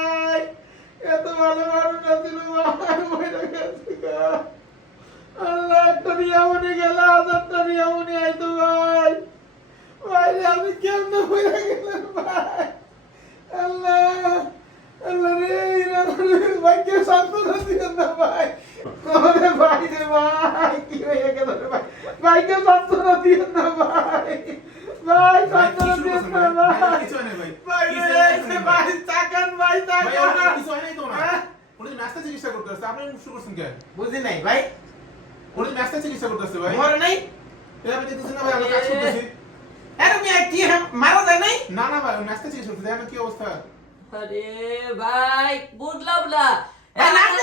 ভাই, এত ভালো মানুষ না, ভাই মরে গেছে আল্লাহ, একটা নিয়ামনে গেলে, হাজারটা নিয়ামনে আইতো, ভাই। ভাই আমি কেমন মরে গেলাম, ভাই? আল্লাহ আল্লাহ রে ভাই কে সান্ত্বনা দিলেন না, ভাই। কবে ভাই রে, ভাই, কি হয়ে গেল রে, ভাই? ভাই কে সান্ত্বনা দিলেন না, ভাই। ভাই, সান্ত্বনা চিকিৎসা করতে আসছে আপনি শুরু করছেন কেন? বুঝি নাই ভাই। উনি ম্যাচটা চিকিৎসা করতে আসছে ভাই। মরে নাই? এই আমি দেখতেছি না ভাই আমরা কাজ করতেছি। আরে মিয়া কি মারা যায় নাই? না না ভাই ম্যাচটা চিকিৎসা করতে দেখেন কি অবস্থা। আরে ভাই বুঝলাম না। আমি।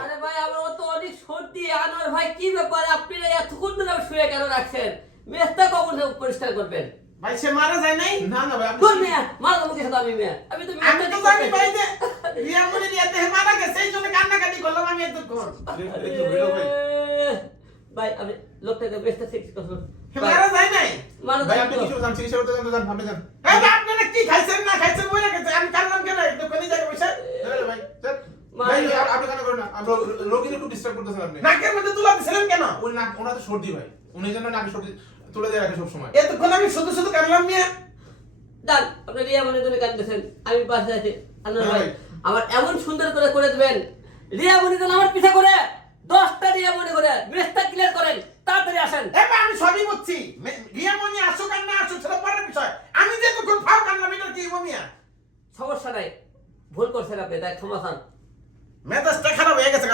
আরে ভাই আমার তো অনেক সর্দি আনোয়ার ভাই কি ব্যাপার? আপনি এতক্ষণ ধরে শুয়ে কেন রাখছেন? মেস্তা কখন পরিষ্কার করবেন? ভাই সে মারা যায় নাই? না না ভাই কোন মেয়া? মার মুখে সাথে আমি মেয়া। আমি তো মেয়া আমি তো জানি ভাই যে রিয়া মনে রিয়া দেহে মারা গেছে এই জন্য কান্নাকাটি করলাম আমি একটু হইল ভাই। আমি লোকটাকে বেস্তা শিখছি কখন সে মারা যায় নাই? মারা ভাই আপনি তো। কিছু জান চিকিৎসা করতে জান জান আপনি জান এই যে আপনারা কি খাইছেন না খাইছেন বলে গেছে। আমি কান্নাম কেন? একটু কোনি জায়গায় বসে। ভাই মা- ভাই আপনি কেন করেন না। আমরা রোগীর একটু ডিস্টার্ব করতেছেন আপনি। নাকের মধ্যে তুলা দিছিলেন কেন? উনি নাক ওনার তো সর্দি ভাই। উনি জন্য নাক সর্দি তুলে দিয়ে রাখি সবসময়। এতক্ষণ আমি শুধু শুধু কানলাম মিয়া। ডাল আপনার রিয়া মনে করে কাঁদতেছেন। আমি পাশে আছি। আনন্দ হ্যাঁ ভাই আমার এমন সুন্দর করে করে দেবেন। রিয়া মনে করে আমার পিঠা করে। দশটা রিয়া মনে করে। ব্রেসটা ক্লিয়ার করেন। তাড়াতাড়ি আসেন। এবার আমি সবই বুঝছি। রিয়া মনে আসুক আর না আসুক সেটা পরের বিষয়। আমি যে তখন ফাও কানলাম এটা কি মিয়া? সমস্যা নাই। ভুল করছেন আপনি তাই ক্ষমা খান মেজাজটা খারাপ হয়ে গেছে